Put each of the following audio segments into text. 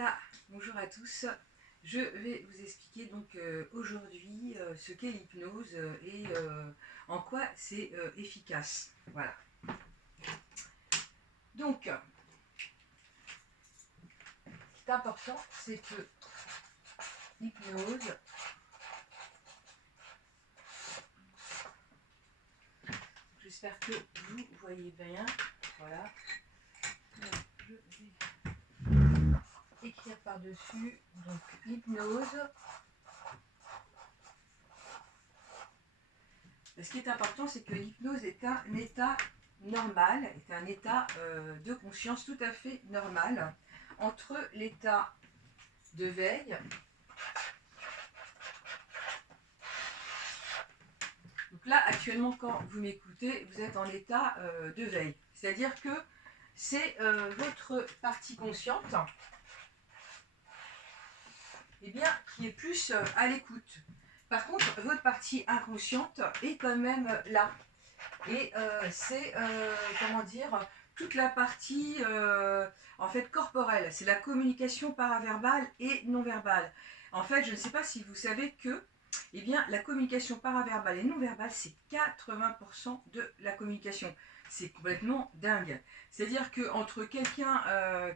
Voilà, bonjour à tous. Je vais vous expliquer donc aujourd'hui ce qu'est l'hypnose et en quoi c'est efficace. Voilà. Donc, ce qui est important, c'est que l'hypnose, j'espère que vous voyez bien. Voilà. Donc, je vais écrire par-dessus. Donc, l'hypnose. Ce qui est important, c'est que l'hypnose est un état normal, est un état de conscience tout à fait normal entre l'état de veille. Donc là, actuellement, quand vous m'écoutez, vous êtes en état de veille. C'est-à-dire que c'est votre partie consciente qui est plus à l'écoute. Par contre, votre partie inconsciente est quand même là. Et c'est, comment dire, toute la partie en fait corporelle. C'est la communication paraverbale et non verbale. En fait, je ne sais pas si vous savez que la communication paraverbale et non verbale, c'est 80% de la communication. C'est complètement dingue. C'est-à-dire qu'entre quelqu'un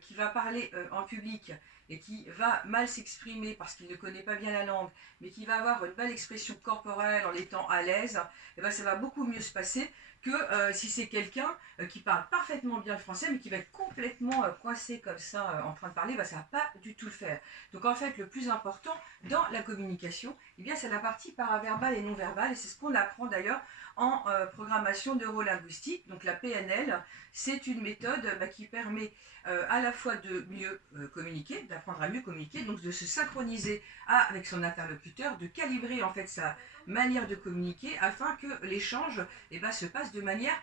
qui va parler en public et qui va mal s'exprimer parce qu'il ne connaît pas bien la langue, mais qui va avoir une belle expression corporelle en étant à l'aise, ça va beaucoup mieux se passer que si c'est quelqu'un qui parle parfaitement bien le français, mais qui va être complètement coincé comme ça en train de parler, ça ne va pas du tout le faire. Donc en fait, le plus important dans la communication, c'est la partie paraverbale et non verbale, et c'est ce qu'on apprend d'ailleurs en programmation neurolinguistique. Donc la PNL, c'est une méthode qui permet à la fois de mieux communiquer, d'apprendre à mieux communiquer, donc de se synchroniser avec son interlocuteur, de calibrer en fait sa manière de communiquer afin que l'échange se passe de manière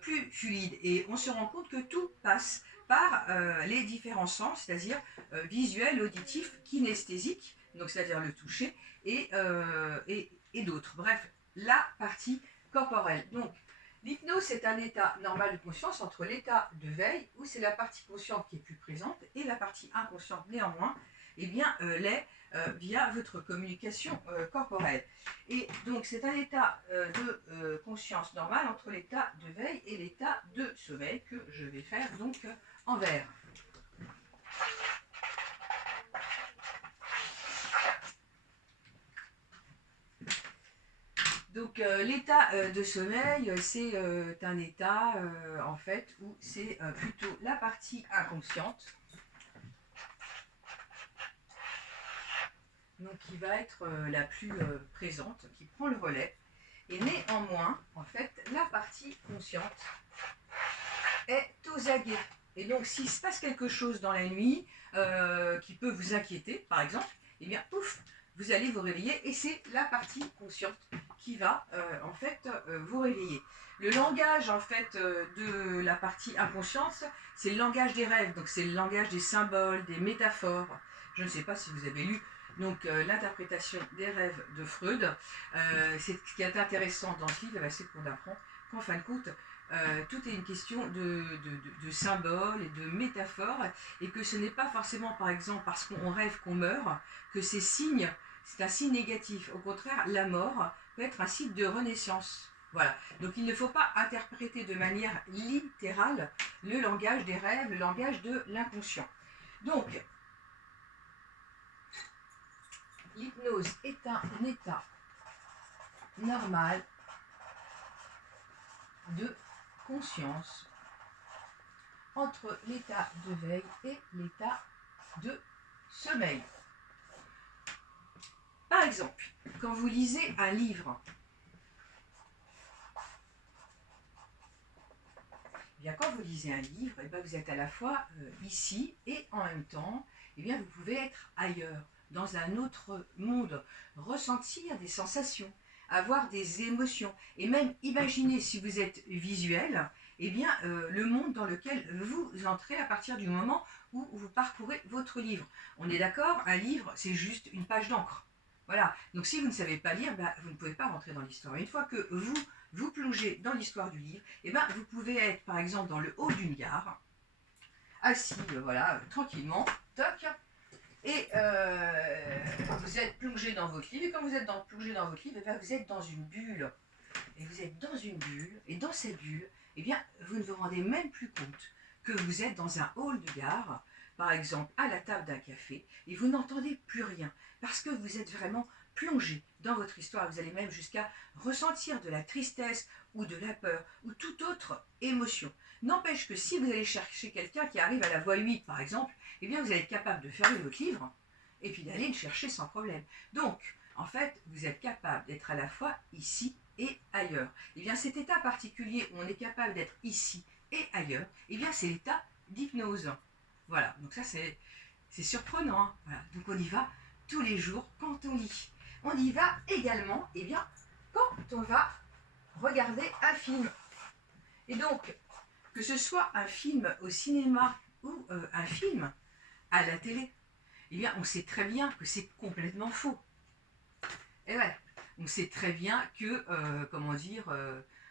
plus fluide. Et on se rend compte que tout passe par les différents sens, c'est-à-dire visuel, auditif, kinesthésique, donc c'est-à-dire le toucher, et d'autres. Bref, la partie corporelle. Donc, l'hypnose, c'est un état normal de conscience entre l'état de veille, où c'est la partie consciente qui est plus présente, et la partie inconsciente, néanmoins, l'est via votre communication corporelle. Et donc, c'est un état de conscience normale entre l'état de veille et l'état de sommeil que je vais faire donc en vert. Donc l'état de sommeil, c'est un état en fait où c'est plutôt la partie inconsciente, donc qui va être la plus présente, qui prend le relais. Et néanmoins, en fait, la partie consciente est aux aguets. Et donc s'il se passe quelque chose dans la nuit qui peut vous inquiéter, par exemple, pouf, vous allez vous réveiller et c'est la partie consciente qui va en fait vous réveiller. Le langage en fait de la partie inconsciente, c'est le langage des rêves, donc c'est le langage des symboles, des métaphores. Je ne sais pas si vous avez lu donc l'interprétation des rêves de Freud. Ce qui est intéressant dans ce livre, c'est qu'on apprend qu'en fin de compte, tout est une question de symboles et de métaphores, et que ce n'est pas forcément, par exemple, parce qu'on rêve qu'on meurt, que c'est un signe négatif. Au contraire, la mort peut être un signe de renaissance. Voilà. Donc il ne faut pas interpréter de manière littérale le langage des rêves, le langage de l'inconscient. Donc, l'hypnose est un état normal de conscience entre l'état de veille et l'état de sommeil. Par exemple, quand vous lisez un livre, quand vous lisez un livre, vous êtes à la fois ici et en même temps, vous pouvez être ailleurs, dans un autre monde, ressentir des sensations, avoir des émotions, et même imaginer, si vous êtes visuel, le monde dans lequel vous entrez à partir du moment où vous parcourez votre livre. On est d'accord, un livre, c'est juste une page d'encre. Voilà. Donc si vous ne savez pas lire, vous ne pouvez pas rentrer dans l'histoire. Une fois que vous plongez dans l'histoire du livre, vous pouvez être par exemple dans le haut d'une gare, assis, tranquillement, toc, Et vous êtes plongé dans votre livre, et quand vous êtes plongé dans votre livre, eh bien, vous êtes dans une bulle. Et vous êtes dans une bulle, et dans cette bulle, eh bien, vous ne vous rendez même plus compte que vous êtes dans un hall de gare, par exemple à la table d'un café, et vous n'entendez plus rien, parce que vous êtes vraiment plongé dans votre histoire. Vous allez même jusqu'à ressentir de la tristesse ou de la peur ou toute autre émotion. N'empêche que si vous allez chercher quelqu'un qui arrive à la voie 8, par exemple, eh bien, vous allez être capable de fermer votre livre et puis d'aller le chercher sans problème. Donc, en fait, vous êtes capable d'être à la fois ici et ailleurs. Et bien, cet état particulier où on est capable d'être ici et ailleurs, eh bien, c'est l'état d'hypnose. Voilà, donc ça, c'est surprenant. Hein. Voilà. Donc, on y va tous les jours quand on lit. On y va également, eh bien, quand on va regarder un film. Et donc, que ce soit un film au cinéma ou un film à la télé, eh bien, on sait très bien que c'est complètement faux. Et ouais, on sait très bien que, comment dire,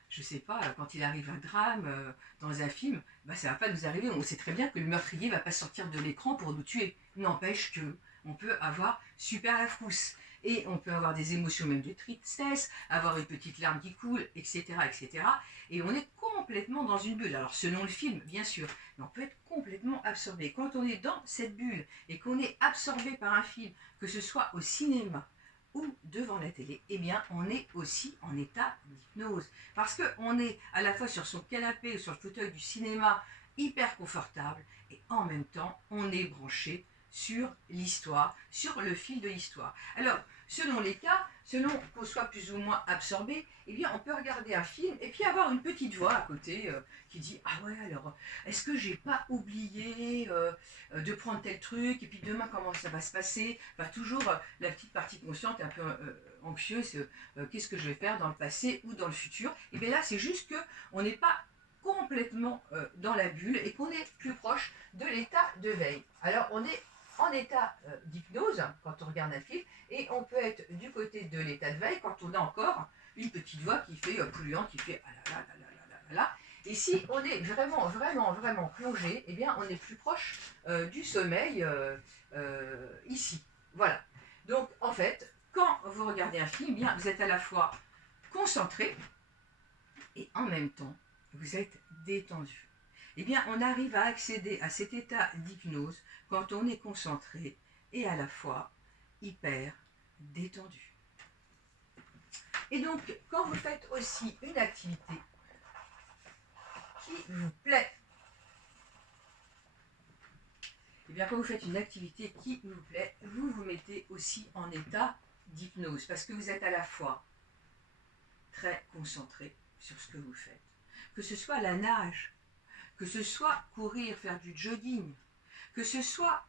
je sais pas, quand il arrive un drame dans un film, bah, ça va pas nous arriver. On sait très bien que le meurtrier va pas sortir de l'écran pour nous tuer. N'empêche que on peut avoir super la frousse. Et on peut avoir des émotions même de tristesse, avoir une petite larme qui coule, etc., etc. Et on est complètement dans une bulle. Alors selon le film, bien sûr, mais on peut être complètement absorbé. Quand on est dans cette bulle et qu'on est absorbé par un film, que ce soit au cinéma, ou devant la télé, eh bien, on est aussi en état d'hypnose. Parce qu'on est à la fois sur son canapé ou sur le fauteuil du cinéma, hyper confortable, et en même temps, on est branché sur l'histoire, sur le fil de l'histoire. Alors, selon les cas, selon qu'on soit plus ou moins absorbé, eh bien, on peut regarder un film et puis avoir une petite voix à côté qui dit « Ah ouais, alors, est-ce que j'ai pas oublié de prendre tel truc, et puis demain comment ça va se passer ?» Enfin, toujours la petite partie consciente un peu anxieuse, qu'est-ce que je vais faire dans le passé ou dans le futur. Et bien là, c'est juste qu'on n'est pas complètement dans la bulle et qu'on est plus proche de l'état de veille. Alors, on est en état d'hypnose quand on regarde un film, et on peut être du côté de l'état de veille quand on a encore une petite voix qui fait polluante, qui fait ah là là là là là là là. Et si on est vraiment, vraiment, vraiment plongé, eh bien, on est plus proche du sommeil ici. Voilà. Donc, en fait, quand vous regardez un film, bien, vous êtes à la fois concentré et en même temps, vous êtes détendu. Eh bien, on arrive à accéder à cet état d'hypnose quand on est concentré et à la fois hyper détendu. Et donc, quand vous faites aussi une activité qui vous plaît, eh bien, quand vous faites une activité qui vous plaît, vous vous mettez aussi en état d'hypnose parce que vous êtes à la fois très concentré sur ce que vous faites. Que ce soit la nage, que ce soit courir, faire du jogging, que ce soit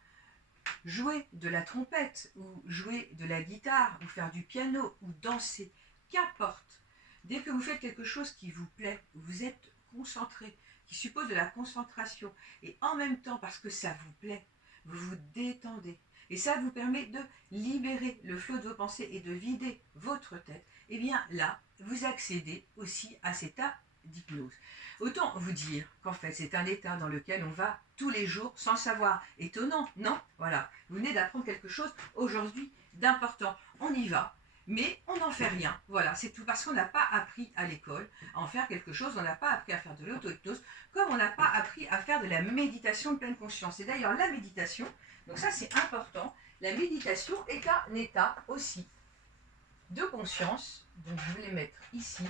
jouer de la trompette ou jouer de la guitare ou faire du piano ou danser, qu'importe. Dès que vous faites quelque chose qui vous plaît, vous êtes concentré, qui suppose de la concentration, et en même temps, parce que ça vous plaît, vous vous détendez. Et ça vous permet de libérer le flot de vos pensées et de vider votre tête. Et bien là, vous accédez aussi à cet état d'hypnose. Autant vous dire qu'en fait, c'est un état dans lequel on va tous les jours sans le savoir. Étonnant, non? Voilà, vous venez d'apprendre quelque chose aujourd'hui d'important. On y va, mais on n'en fait rien. Voilà, c'est tout parce qu'on n'a pas appris à l'école à en faire quelque chose. On n'a pas appris à faire de l'auto-hypnose, comme on n'a pas appris à faire de la méditation de pleine conscience. Et d'ailleurs, la méditation, donc ça c'est important, la méditation est un état aussi de conscience. Donc je vais les mettre ici,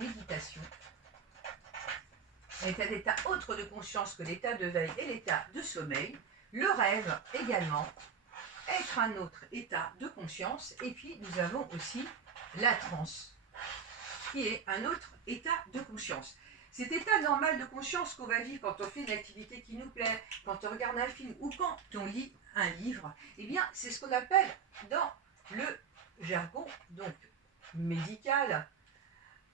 méditation. Un état autre de conscience que l'état de veille et l'état de sommeil. Le rêve également, être un autre état de conscience. Et puis nous avons aussi la transe, qui est un autre état de conscience. Cet état normal de conscience qu'on va vivre quand on fait une activité qui nous plaît, quand on regarde un film ou quand on lit un livre, eh bien c'est ce qu'on appelle dans le jargon donc médical,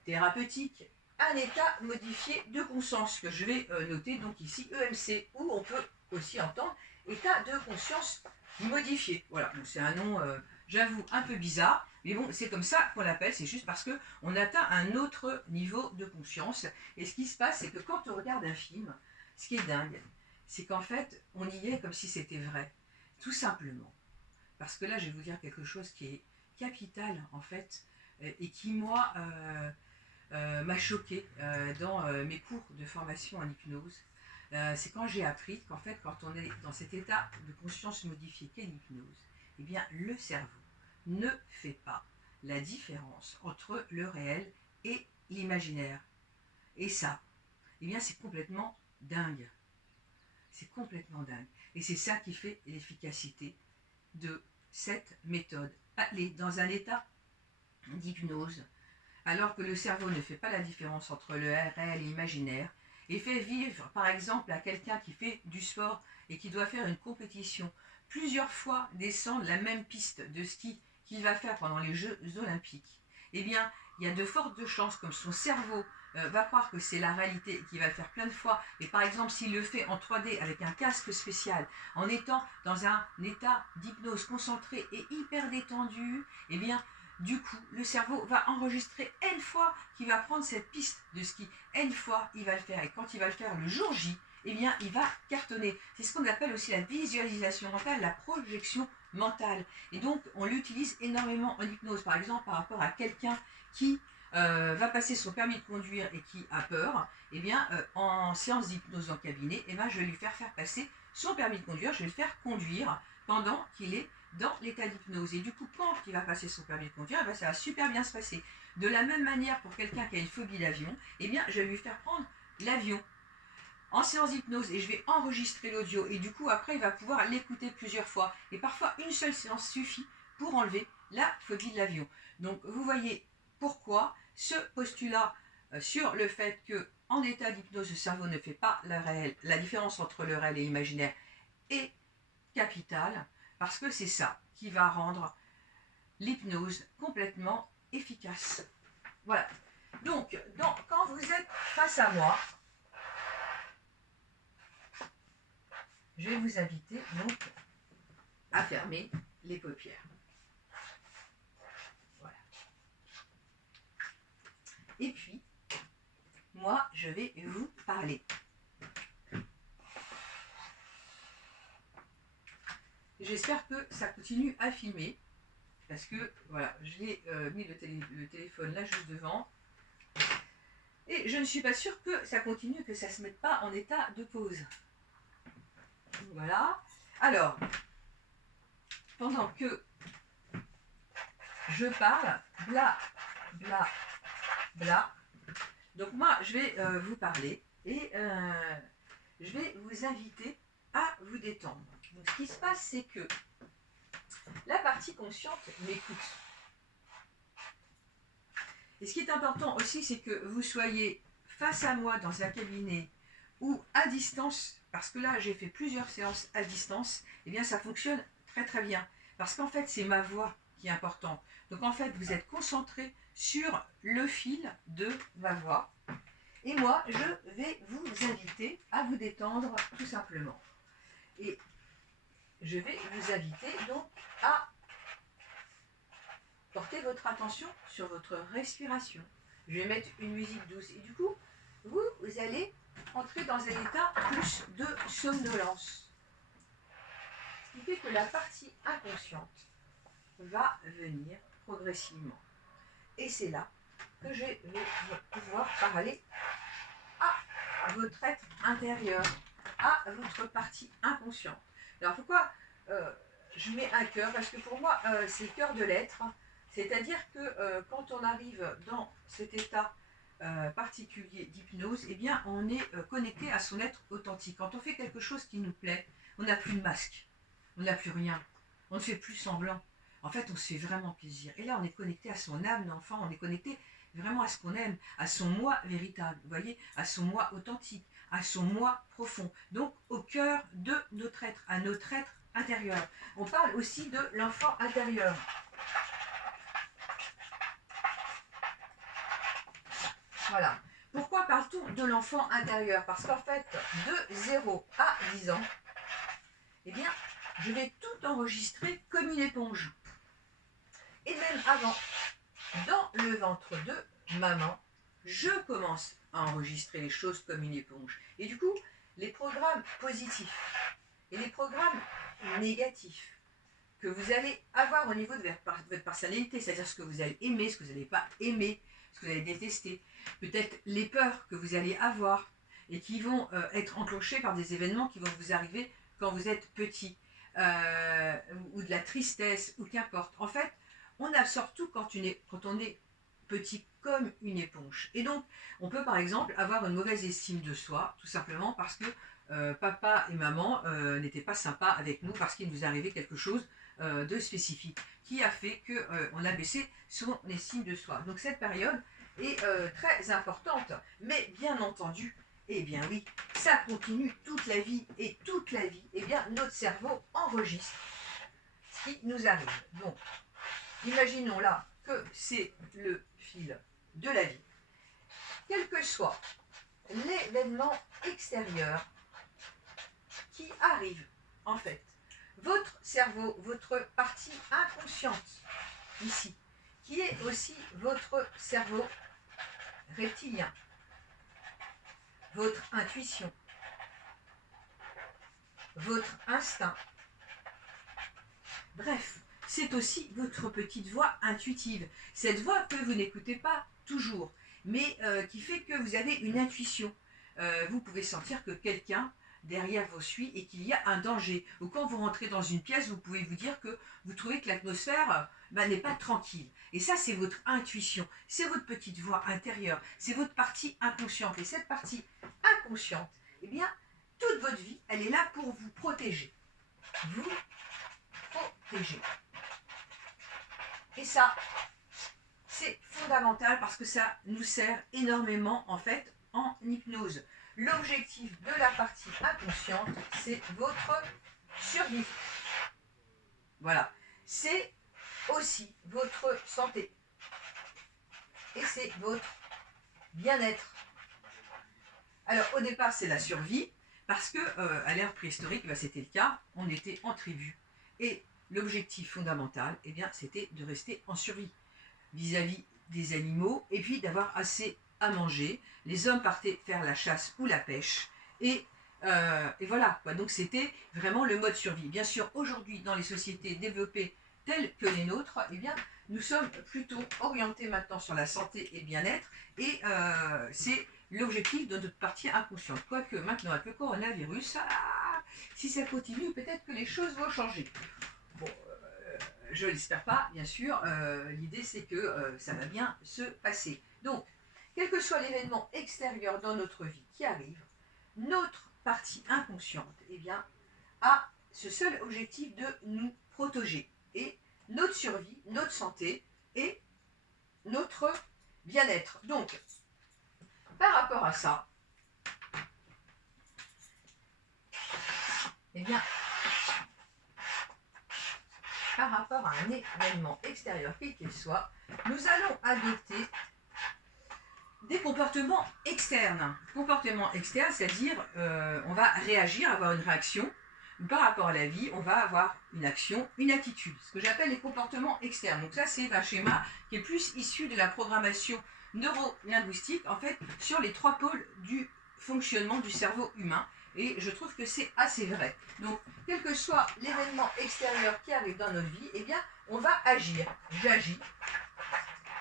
thérapeutique, un état modifié de conscience que je vais noter donc ici EMC, où on peut aussi entendre état de conscience modifié. Voilà, donc c'est un nom, j'avoue, un peu bizarre, mais bon, c'est comme ça qu'on l'appelle, c'est juste parce qu'on atteint un autre niveau de conscience. Et ce qui se passe, c'est que quand on regarde un film, ce qui est dingue, c'est qu'en fait, on y est comme si c'était vrai. Tout simplement parce que là, je vais vous dire quelque chose qui est capital, en fait, et qui, moi, m'a choqué dans mes cours de formation en hypnose. C'est quand j'ai appris qu'en fait, quand on est dans cet état de conscience modifié qu'est l'hypnose, eh bien, le cerveau ne fait pas la différence entre le réel et l'imaginaire. Et ça, eh bien, c'est complètement dingue. C'est complètement dingue. Et c'est ça qui fait l'efficacité de cette méthode. Aller dans un état d'hypnose, alors que le cerveau ne fait pas la différence entre le réel et l'imaginaire, et fait vivre, par exemple, à quelqu'un qui fait du sport et qui doit faire une compétition, plusieurs fois descendre la même piste de ski qu'il va faire pendant les Jeux olympiques, eh bien, il y a de fortes chances, comme son cerveau va croire que c'est la réalité et qu'il va le faire plein de fois, et par exemple, s'il le fait en 3D avec un casque spécial, en étant dans un état d'hypnose concentré et hyper détendu, eh bien, du coup, le cerveau va enregistrer N fois qu'il va prendre cette piste de ski. N fois, il va le faire. Et quand il va le faire le jour J, eh bien, il va cartonner. C'est ce qu'on appelle aussi la visualisation mentale, la projection mentale. Et donc, on l'utilise énormément en hypnose. Par exemple, par rapport à quelqu'un qui va passer son permis de conduire et qui a peur, eh bien, en séance d'hypnose en cabinet, eh bien, je vais lui faire passer son permis de conduire. Je vais le faire conduire pendant qu'il est dans l'état d'hypnose. Et du coup, quand il va passer son permis de conduire, eh bien, ça va super bien se passer. De la même manière, pour quelqu'un qui a une phobie d'avion, eh bien, je vais lui faire prendre l'avion en séance d'hypnose et je vais enregistrer l'audio. Et du coup, après, il va pouvoir l'écouter plusieurs fois. Et parfois, une seule séance suffit pour enlever la phobie de l'avion. Donc, vous voyez pourquoi ce postulat sur le fait que en état d'hypnose, le cerveau ne fait pas la différence entre le réel et l'imaginaire est capital, parce que c'est ça qui va rendre l'hypnose complètement efficace. Voilà. Donc, quand vous êtes face à moi, je vais vous inviter donc à fermer les paupières. Voilà. Et puis, moi, je vais vous parler. J'espère que ça continue à filmer, parce que, voilà, j'ai mis le téléphone là juste devant, et je ne suis pas sûre que ça continue, que ça ne se mette pas en état de pause. Voilà. Alors, pendant que je parle, bla, bla, bla, donc moi, je vais vous parler, et je vais vous inviter à vous détendre. Donc, ce qui se passe, c'est que la partie consciente m'écoute. Et ce qui est important aussi, c'est que vous soyez face à moi dans un cabinet ou à distance, parce que là, j'ai fait plusieurs séances à distance, et bien ça fonctionne très très bien. Parce qu'en fait, c'est ma voix qui est importante. Donc en fait, vous êtes concentré sur le fil de ma voix. Et moi, je vais vous inviter à vous détendre tout simplement. Et je vais vous inviter donc à porter votre attention sur votre respiration. Je vais mettre une musique douce et du coup, vous allez entrer dans un état plus de somnolence. Ce qui fait que la partie inconsciente va venir progressivement. Et c'est là que je vais pouvoir parler à votre être intérieur, à votre partie inconsciente. Alors pourquoi je mets un cœur? Parce que pour moi, c'est le cœur de l'être. C'est-à-dire que quand on arrive dans cet état particulier d'hypnose, eh bien, on est connecté à son être authentique. Quand on fait quelque chose qui nous plaît, on n'a plus de masque, on n'a plus rien, on ne fait plus semblant. En fait, on se fait vraiment plaisir. Et là, on est connecté à son âme d'enfant, on est connecté vraiment à ce qu'on aime, à son moi véritable, vous voyez, à son moi authentique, à son moi profond. Donc, au cœur de notre être, à notre être intérieur. On parle aussi de l'enfant intérieur. Voilà. Pourquoi parle-t-on de l'enfant intérieur? Parce qu'en fait, de 0 à 10 ans, eh bien, je vais tout enregistrer comme une éponge. Et même avant, dans le ventre de maman, je commence à enregistrer les choses comme une éponge. Et du coup, les programmes positifs et les programmes négatifs que vous allez avoir au niveau de votre personnalité, c'est-à-dire ce que vous allez aimer, ce que vous n'allez pas aimer, ce que vous allez détester, peut-être les peurs que vous allez avoir et qui vont être enclenchées par des événements qui vont vous arriver quand vous êtes petit, ou de la tristesse, ou qu'importe. En fait, on absorbe tout quand on est petit comme une éponge. Et donc, on peut par exemple avoir une mauvaise estime de soi, tout simplement parce que papa et maman n'étaient pas sympas avec nous parce qu'il nous arrivait quelque chose de spécifique qui a fait qu'on a baissé son estime de soi. Donc cette période est très importante, mais bien entendu, eh bien oui, ça continue toute la vie et toute la vie, eh bien notre cerveau enregistre ce qui nous arrive. Donc, imaginons là que c'est le fil de la vie. Quel que soit l'événement extérieur qui arrive, en fait, votre cerveau, votre partie inconsciente, ici, qui est aussi votre cerveau reptilien, votre intuition, votre instinct. Bref, c'est aussi votre petite voix intuitive. Cette voix que vous n'écoutez pas toujours, mais qui fait que vous avez une intuition. Vous pouvez sentir que quelqu'un derrière vous suit et qu'il y a un danger. Ou quand vous rentrez dans une pièce, vous pouvez vous dire que vous trouvez que l'atmosphère n'est pas tranquille. Et ça, c'est votre intuition. C'est votre petite voix intérieure. C'est votre partie inconsciente. Et cette partie inconsciente, eh bien, toute votre vie, elle est là pour vous protéger. Vous protéger. Et ça, c'est fondamental parce que ça nous sert énormément, en fait, en hypnose. L'objectif de la partie inconsciente, c'est votre survie. Voilà. C'est aussi votre santé. Et c'est votre bien-être. Alors, au départ, c'est la survie, parce que à l'ère préhistorique, c'était le cas, on était en tribu. Et l'objectif fondamental, eh bien, c'était de rester en survie vis-à-vis des animaux, et puis d'avoir assez à manger. Les hommes partaient faire la chasse ou la pêche, et voilà, quoi. Donc c'était vraiment le mode survie. Bien sûr, aujourd'hui, dans les sociétés développées telles que les nôtres, eh bien, nous sommes plutôt orientés maintenant sur la santé et le bien-être, et c'est l'objectif de notre partie inconsciente. Quoique maintenant, avec le coronavirus, si ça continue, peut-être que les choses vont changer. Bon, je ne l'espère pas, bien sûr. L'idée, c'est que ça va bien se passer. Donc, quel que soit l'événement extérieur dans notre vie qui arrive, notre partie inconsciente, eh bien, a ce seul objectif de nous protéger. Et notre survie, notre santé et notre bien-être. Donc, par rapport à ça, eh bien, par rapport à un événement extérieur, quel qu'il soit, nous allons adopter des comportements externes. Comportements externes, c'est-à-dire on va réagir, avoir une réaction. Par rapport à la vie, on va avoir une action, une attitude. Ce que j'appelle les comportements externes. Donc ça, c'est un schéma qui est plus issu de la programmation neurolinguistique, en fait, sur les 3 pôles du fonctionnement du cerveau humain. Et je trouve que c'est assez vrai. Donc, quel que soit l'événement extérieur qui arrive dans notre vie, eh bien, on va agir. J'agis.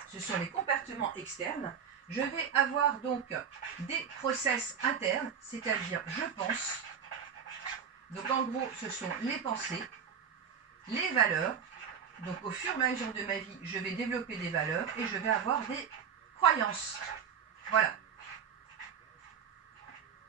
Ce sont les comportements externes. Je vais avoir donc des process internes, c'est-à-dire je pense. Donc, en gros, ce sont les pensées, les valeurs. Donc, au fur et à mesure de ma vie, je vais développer des valeurs et je vais avoir des croyances. Voilà.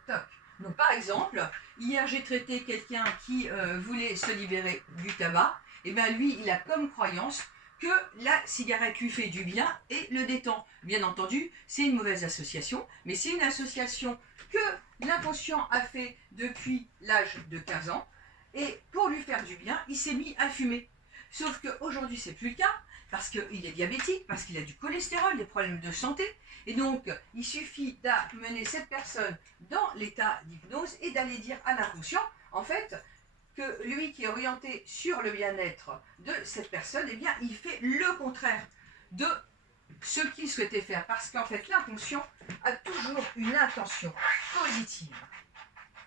Top. Donc, par exemple, hier, j'ai traité quelqu'un qui voulait se libérer du tabac. Et bien, lui, il a comme croyance que la cigarette lui fait du bien et le détend. Bien entendu, c'est une mauvaise association, mais c'est une association que l'inconscient a fait depuis l'âge de 15 ans. Et pour lui faire du bien, il s'est mis à fumer. Sauf qu'aujourd'hui, c'est plus le cas, parce qu'il est diabétique, parce qu'il a du cholestérol, des problèmes de santé. Et donc, il suffit d'amener cette personne dans l'état d'hypnose et d'aller dire à l'inconscient, en fait, que lui qui est orienté sur le bien-être de cette personne, eh bien, il fait le contraire de ce qu'il souhaitait faire. Parce qu'en fait, l'inconscient a toujours une intention positive.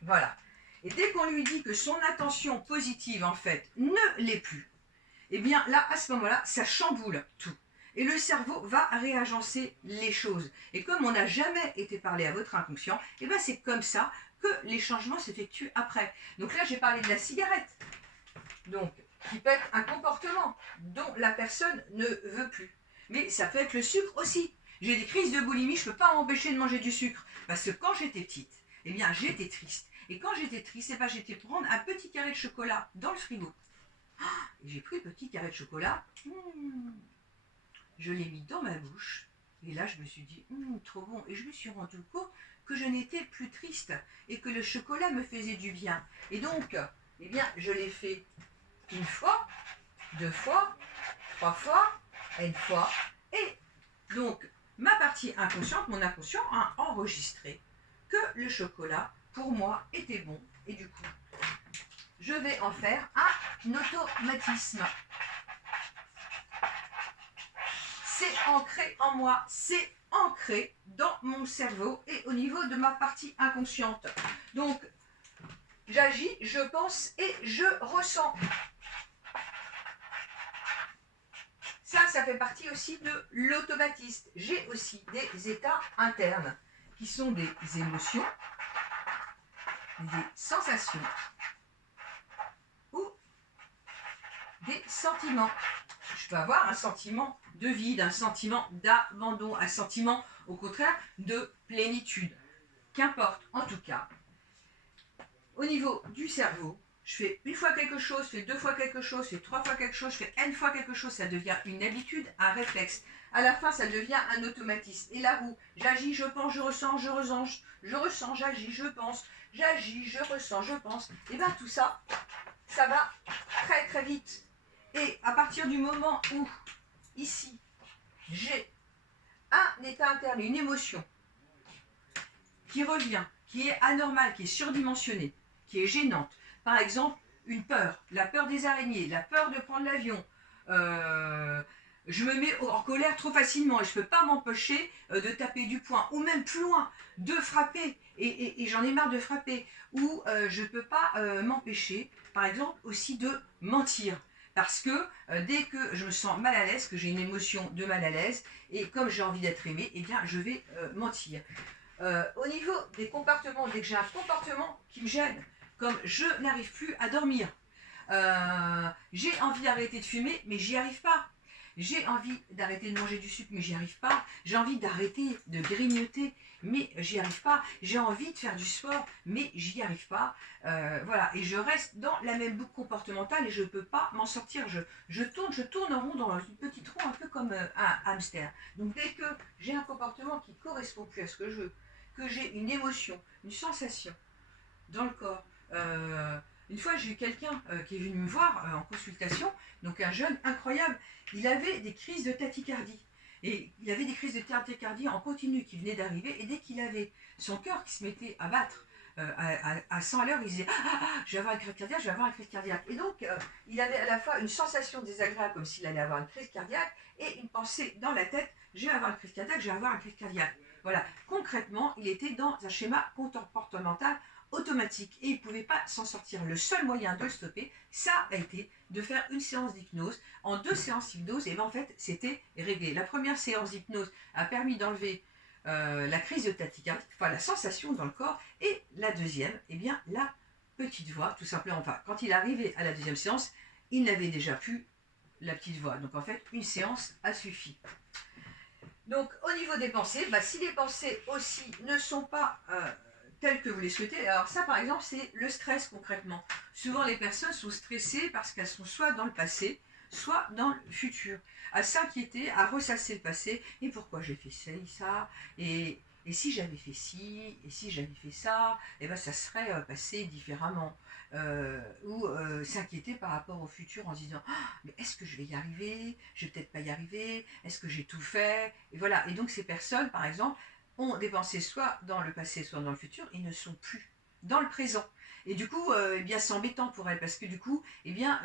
Voilà. Et dès qu'on lui dit que son intention positive, en fait, ne l'est plus, eh bien là, à ce moment-là, ça chamboule tout. Et le cerveau va réagencer les choses. Et comme on n'a jamais été parlé à votre inconscient, eh bien c'est comme ça que les changements s'effectuent après. Donc là, j'ai parlé de la cigarette, donc qui peut être un comportement dont la personne ne veut plus. Mais ça peut être le sucre aussi. J'ai des crises de boulimie, je ne peux pas m'empêcher de manger du sucre. Parce que quand j'étais petite, eh bien j'étais triste. Et quand j'étais triste, eh bien, j'étais prendre un petit carré de chocolat dans le frigo. Et j'ai pris le petit carré de chocolat, je l'ai mis dans ma bouche. Et là, je me suis dit, trop bon. Et je me suis rendu compte que je n'étais plus triste et que le chocolat me faisait du bien. Et donc, eh bien, je l'ai fait une fois, 2 fois, 3 fois, une fois. Et donc, ma partie inconsciente, mon inconscient a enregistré que le chocolat, pour moi, était bon. Et du coup, je vais en faire un automatisme. C'est ancré en moi, c'est ancré dans mon cerveau et au niveau de ma partie inconsciente. Donc, j'agis, je pense et je ressens. Ça fait partie aussi de l'automatisme. J'ai aussi des états internes qui sont des émotions, des sensations ou des sentiments. Je peux avoir un sentiment de vide, un sentiment d'abandon, un sentiment au contraire de plénitude. Qu'importe, en tout cas, au niveau du cerveau, je fais une fois quelque chose, je fais 2 fois quelque chose, je fais 3 fois quelque chose, je fais n fois quelque chose, ça devient une habitude, un réflexe. À la fin, ça devient un automatisme. Et la roue, j'agis, je pense, je ressens, j'agis, je pense, j'agis, je ressens, je pense. Et bien tout ça, ça va très très vite. Et à partir du moment où, ici, j'ai un état interne, une émotion qui revient, qui est anormale, qui est surdimensionnée, qui est gênante. Par exemple, une peur, la peur des araignées, la peur de prendre l'avion. Je me mets en colère trop facilement et je ne peux pas m'empêcher de taper du poing, ou même plus loin, de frapper, et j'en ai marre de frapper, ou je ne peux pas m'empêcher, par exemple, aussi de mentir. Parce que dès que je me sens mal à l'aise, que j'ai une émotion de mal à l'aise, et comme j'ai envie d'être aimé, eh bien je vais mentir. Au niveau des comportements, dès que j'ai un comportement qui me gêne, comme je n'arrive plus à dormir, j'ai envie d'arrêter de fumer, mais j'y arrive pas. J'ai envie d'arrêter de manger du sucre, mais j'y arrive pas. J'ai envie d'arrêter de grignoter, mais j'y arrive pas. J'ai envie de faire du sport, mais j'y arrive pas. Voilà, et je reste dans la même boucle comportementale et je ne peux pas m'en sortir. Je tourne en rond dans une petite roue, un peu comme un hamster. Donc dès que j'ai un comportement qui correspond plus à ce que je veux, que j'ai une émotion, une sensation dans le corps. Une fois, j'ai eu quelqu'un qui est venu me voir en consultation, donc un jeune incroyable. Il avait des crises de tachycardie. Et il avait des crises de tachycardie en continu qui venaient d'arriver. Et dès qu'il avait son cœur qui se mettait à battre à 100 à l'heure, il disait je vais avoir une crise cardiaque, je vais avoir une crise cardiaque. Et donc, il avait à la fois une sensation désagréable, comme s'il allait avoir une crise cardiaque, et une pensée dans la tête je vais avoir une crise cardiaque, je vais avoir une crise cardiaque. Voilà, concrètement, il était dans un schéma comportemental automatique et il ne pouvait pas s'en sortir. Le seul moyen de le stopper, ça a été de faire une séance d'hypnose. En 2 séances d'hypnose, et bien en fait, c'était réglé. La première séance d'hypnose a permis d'enlever la crise de tachycardie, enfin la sensation dans le corps, et la deuxième, eh bien la petite voix, tout simplement. Enfin, quand il arrivait à la deuxième séance, il n'avait déjà plus la petite voix. Donc en fait, une séance a suffi. Donc au niveau des pensées, si les pensées aussi ne sont pas telles que vous les souhaitez, alors ça par exemple c'est le stress concrètement. Souvent les personnes sont stressées parce qu'elles sont soit dans le passé, soit dans le futur, à s'inquiéter, à ressasser le passé, et pourquoi j'ai fait ça, et si j'avais fait ci, et si j'avais fait ça, et ben ça serait passé différemment. Ou s'inquiéter par rapport au futur en se disant mais est-ce que je vais y arriver, je vais peut-être pas y arriver, est-ce que j'ai tout fait, et voilà. Et donc ces personnes par exemple ont des pensées soit dans le passé soit dans le futur et ne sont plus dans le présent, et du coup eh bien c'est embêtant pour elles parce que du coup eh bien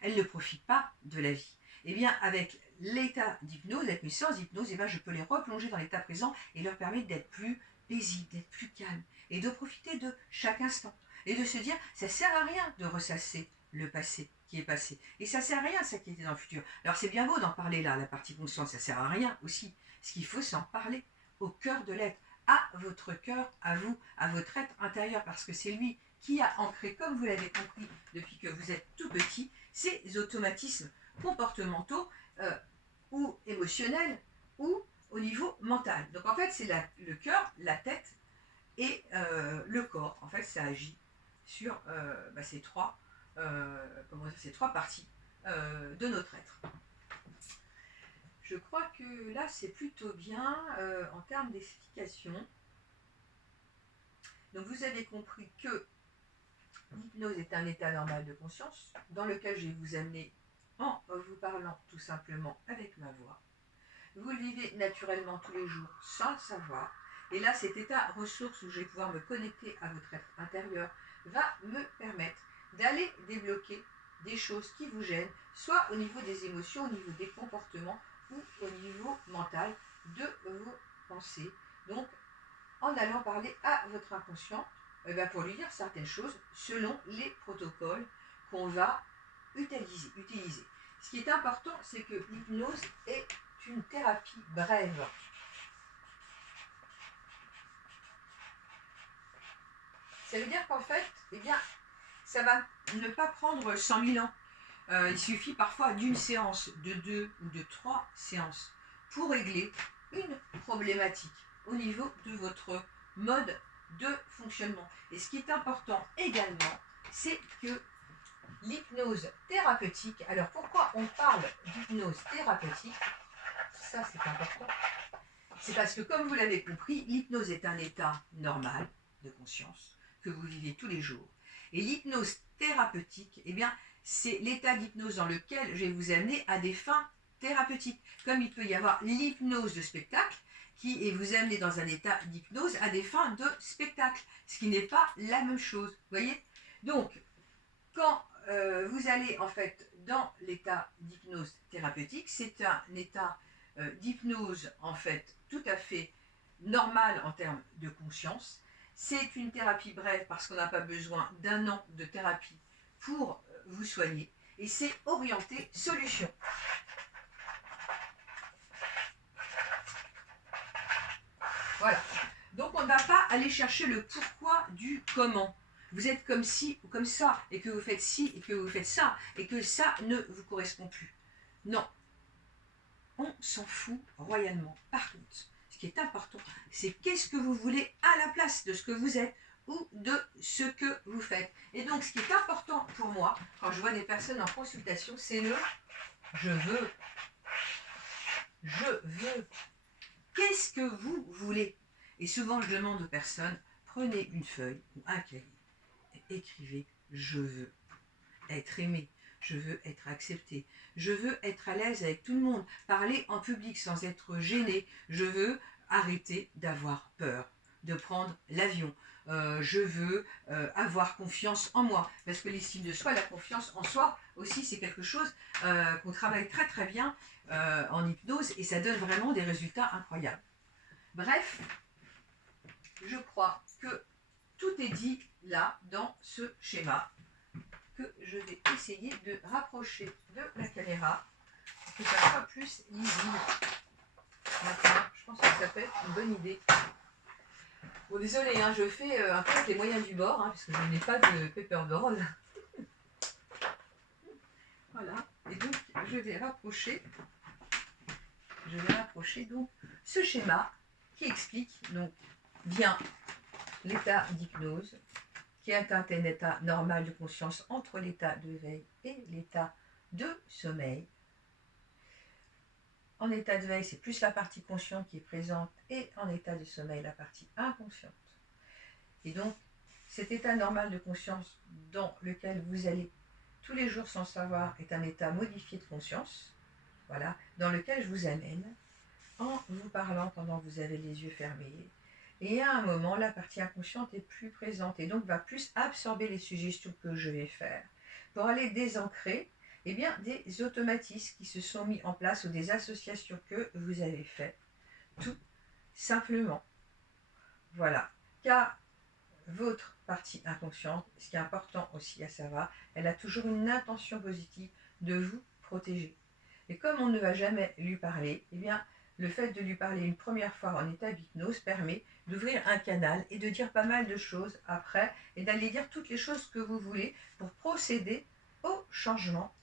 elles ne profitent pas de la vie. Et bien avec l'état d'hypnose, avec mes séances d'hypnose, eh bien, je peux les replonger dans l'état présent et leur permettre d'être plus paisibles, d'être plus calmes et de profiter de chaque instant. Et de se dire, ça ne sert à rien de ressasser le passé qui est passé. Et ça sert à rien, ça qui était dans le futur. Alors c'est bien beau d'en parler là, la partie consciente, ça sert à rien aussi. Ce qu'il faut, c'est en parler au cœur de l'être, à votre cœur, à vous, à votre être intérieur, parce que c'est lui qui a ancré, comme vous l'avez compris depuis que vous êtes tout petit, ces automatismes comportementaux ou émotionnels ou au niveau mental. Donc en fait, c'est le cœur, la tête et le corps. En fait, ça agit sur ces trois parties de notre être. Je crois que là, c'est plutôt bien en termes d'explication. Donc vous avez compris que l'hypnose est un état normal de conscience dans lequel je vais vous amener en vous parlant tout simplement avec ma voix. Vous le vivez naturellement tous les jours sans le savoir. Et là, cet état ressource où je vais pouvoir me connecter à votre être intérieur va me permettre d'aller débloquer des choses qui vous gênent, soit au niveau des émotions, au niveau des comportements ou au niveau mental de vos pensées. Donc, en allant parler à votre inconscient, pour lui dire certaines choses selon les protocoles qu'on va utiliser. Ce qui est important, c'est que l'hypnose est une thérapie brève. Ça veut dire qu'en fait, ça va ne pas prendre 100 000 ans. Il suffit parfois d'une séance, de 2 ou de 3 séances pour régler une problématique au niveau de votre mode de fonctionnement. Et ce qui est important également, c'est que l'hypnose thérapeutique, alors pourquoi on parle d'hypnose thérapeutique? Ça, c'est important. C'est parce que, comme vous l'avez compris, l'hypnose est un état normal de conscience que vous vivez tous les jours. Et l'hypnose thérapeutique, c'est l'état d'hypnose dans lequel je vais vous amener à des fins thérapeutiques. Comme il peut y avoir l'hypnose de spectacle, qui est vous amener dans un état d'hypnose à des fins de spectacle, ce qui n'est pas la même chose. Vous voyez? Donc, quand vous allez en fait dans l'état d'hypnose thérapeutique, c'est un état d'hypnose en fait tout à fait normal en termes de conscience. C'est une thérapie brève parce qu'on n'a pas besoin d'un an de thérapie pour vous soigner et c'est orienté solution. Voilà. Donc on ne va pas aller chercher le pourquoi du comment. Vous êtes comme ci ou comme ça, et que vous faites ci et que vous faites ça, et que ça ne vous correspond plus. Non. On s'en fout royalement. Par contre, ce qui est important, c'est qu'est-ce que vous voulez à la place de ce que vous êtes ou de ce que vous faites. Et donc, ce qui est important pour moi, quand je vois des personnes en consultation, c'est le « je veux ». Je veux. Qu'est-ce que vous voulez? Et souvent, je demande aux personnes, prenez une feuille ou un cahier et écrivez « je veux être aimé ». Je veux être accepté. Je veux être à l'aise avec tout le monde. Parler en public sans être gêné. Je veux arrêter d'avoir peur de prendre l'avion. Je veux avoir confiance en moi. Parce que l'estime de soi, la confiance en soi aussi, c'est quelque chose qu'on travaille très très bien en hypnose et ça donne vraiment des résultats incroyables. Bref, je crois que tout est dit là dans ce schéma que je vais essayer de rapprocher de la caméra pour que ça soit plus lisible. Maintenant, je pense que ça peut être une bonne idée. Bon, désolé, hein, je fais un peu avec les moyens du bord, puisque je n'ai pas de paperboard. Voilà, et donc je vais rapprocher donc ce schéma qui explique donc bien l'état d'hypnose, qui est un état normal de conscience entre l'état de veille et l'état de sommeil. En état de veille, c'est plus la partie consciente qui est présente et en état de sommeil, la partie inconsciente. Et donc, cet état normal de conscience dans lequel vous allez tous les jours sans savoir est un état modifié de conscience, voilà, dans lequel je vous amène en vous parlant pendant que vous avez les yeux fermés. Et à un moment, la partie inconsciente est plus présente et donc va plus absorber les suggestions que je vais faire pour aller désancrer des automatismes qui se sont mis en place ou des associations que vous avez faites, tout simplement. Voilà. Car votre partie inconsciente, ce qui est important aussi à savoir, elle a toujours une intention positive de vous protéger. Et comme on ne va jamais lui parler, eh bien, le fait de lui parler une première fois en état d'hypnose permet d'ouvrir un canal et de dire pas mal de choses après et d'aller dire toutes les choses que vous voulez pour procéder au changement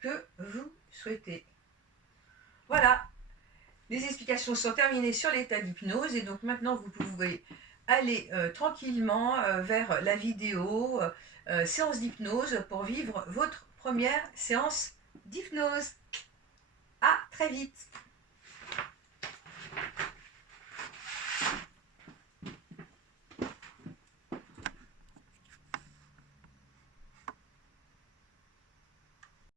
que vous souhaitez. Voilà, les explications sont terminées sur l'état d'hypnose et donc maintenant vous pouvez aller tranquillement vers la vidéo séance d'hypnose pour vivre votre première séance d'hypnose. À très vite.